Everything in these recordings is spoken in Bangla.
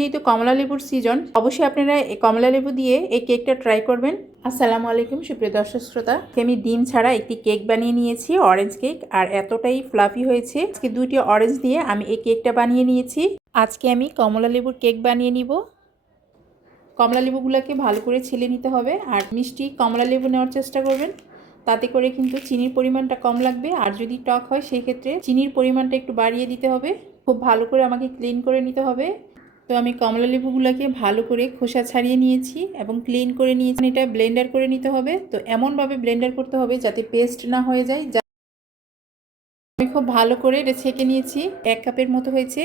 যেহেতু কমলা লেবুর সিজন অবশ্যই আপনারা এই কমলা লেবু দিয়ে এই কেকটা ট্রাই করবেন। আসসালামু আলাইকুম, সুপ্রিয় দর্শক শ্রোতা। আমি ডিম ছাড়া একটি কেক বানিয়ে নিয়েছি অরেঞ্জ কেক আর এতটাই ফ্লাফি হয়েছে। আজকে দুইটি অরেঞ্জ দিয়ে আমি এই কেকটা বানিয়ে নিয়েছি। আজকে আমি কমলা লেবুর কেক বানিয়ে নিব। কমলা লেবুগুলোকে ভালো করে ছেলে নিতে হবে, আর মিষ্টি কমলা লেবু নেওয়ার চেষ্টা করবেন। তাতে করে কিন্তু চিনির পরিমাণটা কম লাগবে, আর যদি টক হয় সেই ক্ষেত্রে চিনির পরিমাণটা একটু বাড়িয়ে দিতে হবে। খুব ভালো করে আমাকে ক্লিন করে নিতে হবে। তো আমি কমলা লেবুগুলোকে ভালো করে খোসা ছাড়িয়ে নিয়েছি এবং ক্লিন করে নিয়েছি। এটা ব্লেন্ডার করে নিতে হবে। তো এমনভাবে ব্লেন্ডার করতে হবে যাতে পেস্ট না হয়ে যায়। আমি খুব ভালো করে এটা ছেঁকে নিয়েছি। এক কাপের মতো হয়েছে।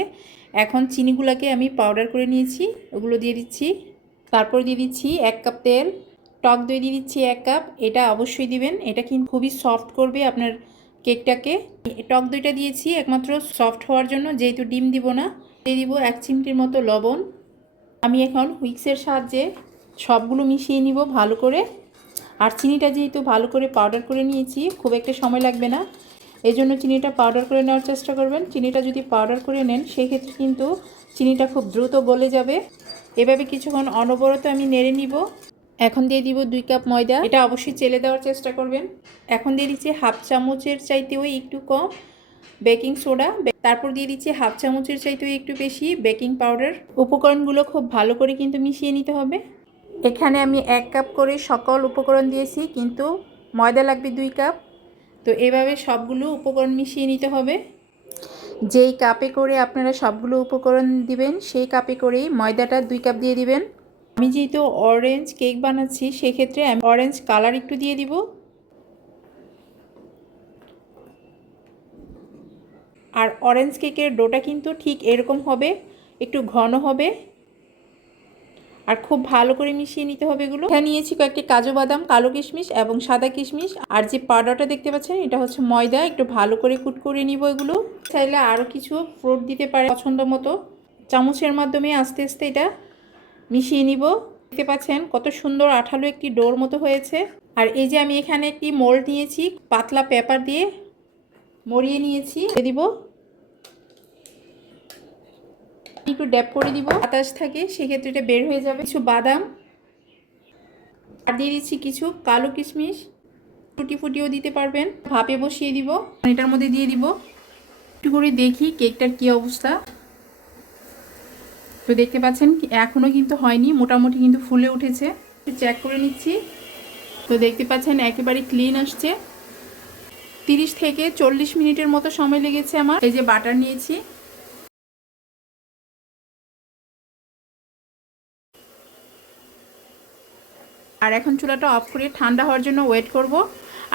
এখন চিনিগুলোকে আমি পাউডার করে নিয়েছি। ওগুলো দিয়ে দিচ্ছি। তারপর দিয়ে দিচ্ছি এক কাপ তেল। টক দই দিয়ে দিচ্ছি এক কাপ। এটা অবশ্যই দিবেন। এটা কিন্তু খুবই সফট করবে। আপনার কেকটাকে টক দইটা দিয়েছি, একমাত্র সফট হওয়ার জন্য, যেহেতু ডিম দিব না। দিয়ে দিব এক চিমটির মতো লবণ। আমি এখন হুইক্সের সাহায্যে সবগুলো মিশিয়ে নিব ভালো করে। আর চিনিটা যেহেতু ভালো করে পাউডার করে নিয়েছি, খুব একটা সময় লাগবে না। এই জন্য চিনিটা পাউডার করে নেওয়ার চেষ্টা করবেন। চিনিটা যদি পাউডার করে নেন, সেক্ষেত্রে কিন্তু চিনিটা খুব দ্রুত গলে যাবে। এভাবে কিছুক্ষণ অনবরত আমি নেড়ে নিব। এখন দিয়ে দিব দুই কাপ ময়দা। এটা অবশ্যই চেলে দেওয়ার চেষ্টা করবেন। এখন দিয়ে দিচ্ছি হাফ চামচের চাইতেও একটু কম বেকিং সোডা। তারপর দিয়ে দিচ্ছি হাফ চামচের চাইতেও একটু বেশি বেকিং পাউডার। উপকরণগুলো খুব ভালো করে কিন্তু মিশিয়ে নিতে হবে। এখানে আমি এক কাপ করে সকল উপকরণ দিয়েছি, কিন্তু ময়দা লাগবে দুই কাপ। তো এভাবে সবগুলো উপকরণ মিশিয়ে নিতে হবে। যেই কাপে করে আপনারা সবগুলো উপকরণ দিবেন, সেই কাপে করেই ময়দাটা দুই কাপ দিয়ে দিবেন। আমি যেহেতু অরেঞ্জ কেক বানাচ্ছি, সেক্ষেত্রে আমি অরেঞ্জ কালার একটু দিয়ে দিব। আর অরেঞ্জ কেকের ডোটা কিন্তু ঠিক এরকম হবে, একটু ঘন হবে। আর খুব ভালো করে মিশিয়ে নিতে হবে এগুলো। এখানে নিয়েছি কয়েকটি কাজু বাদাম, কালো কিশমিশ এবং সাদা কিশমিশ। আর যে পাউডারটা দেখতে পাচ্ছেন, এটা হচ্ছে ময়দা। একটু ভালো করে কুট করে নিব এগুলো। চাইলে আরও কিছু ফ্রুট দিতে পারে পছন্দ মতো। চামচের মাধ্যমে আস্তে আস্তে এটা মিশিয়ে নিব। দেখতে পাচ্ছেন কত সুন্দর আঠালো একটি ডোর মতো হয়েছে। আর এই যে আমি এখানে একটি মোল্ড নিয়েছি, পাতলা পেপার দিয়ে মরিয়ে নিয়েছি। দিব। একটু ড্যাপ করে দিব। বাতাস থাকে, সেক্ষেত্রে এটা বের হয়ে যাবে। কিছু বাদাম। আর দিয়ে দিচ্ছি কিছু কালো কিশমিশ। ফুটি ফুটিও দিতে পারবেন। ভাপে বসিয়ে দিব। এটার মধ্যে দিয়ে দিব। একটু করে দেখি কেকটার কি অবস্থা। তো দেখতে পাচ্ছেন এখনও কিন্তু হয়নি, মোটামুটি কিন্তু ফুলে উঠেছে। চেক করে নিচ্ছি। তো দেখতে পাচ্ছেন একেবারে ক্লিন আসছে। তিরিশ থেকে চল্লিশ মিনিটের মতো সময় লেগেছে আমার। এই যে বাটার নিয়েছি। আর এখন চুলাটা অফ করে ঠান্ডা হওয়ার জন্য ওয়েট করব।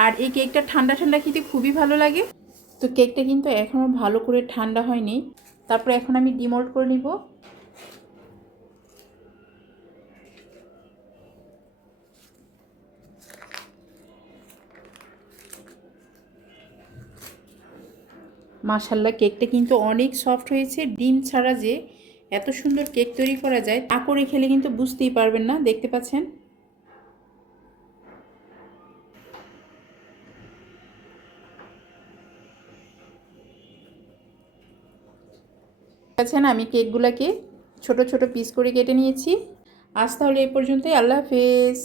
আর এই কেকটা ঠান্ডা ঠান্ডা খেতে খুবই ভালো লাগে। তো কেকটা কিন্তু এখনও ভালো করে ঠান্ডা হয়নি। তারপরে এখন আমি ডিমোল্ড করে নিব। মাশাল্লাহ কেকটা কিন্তু অনেক সফট হয়েছে। ডিম ছাড়া যে এত সুন্দর কেক তৈরি করা যায়, তা করে খেলে কিন্তু বুঝতেই পারবেন না, দেখতে পাচ্ছেন? আছেন আমি কেকগুলোকে ছোট ছোট পিস করে কেটে নিয়েছি। আজ তাহলে এই পর্যন্তই, আল্লাহ হাফেজ।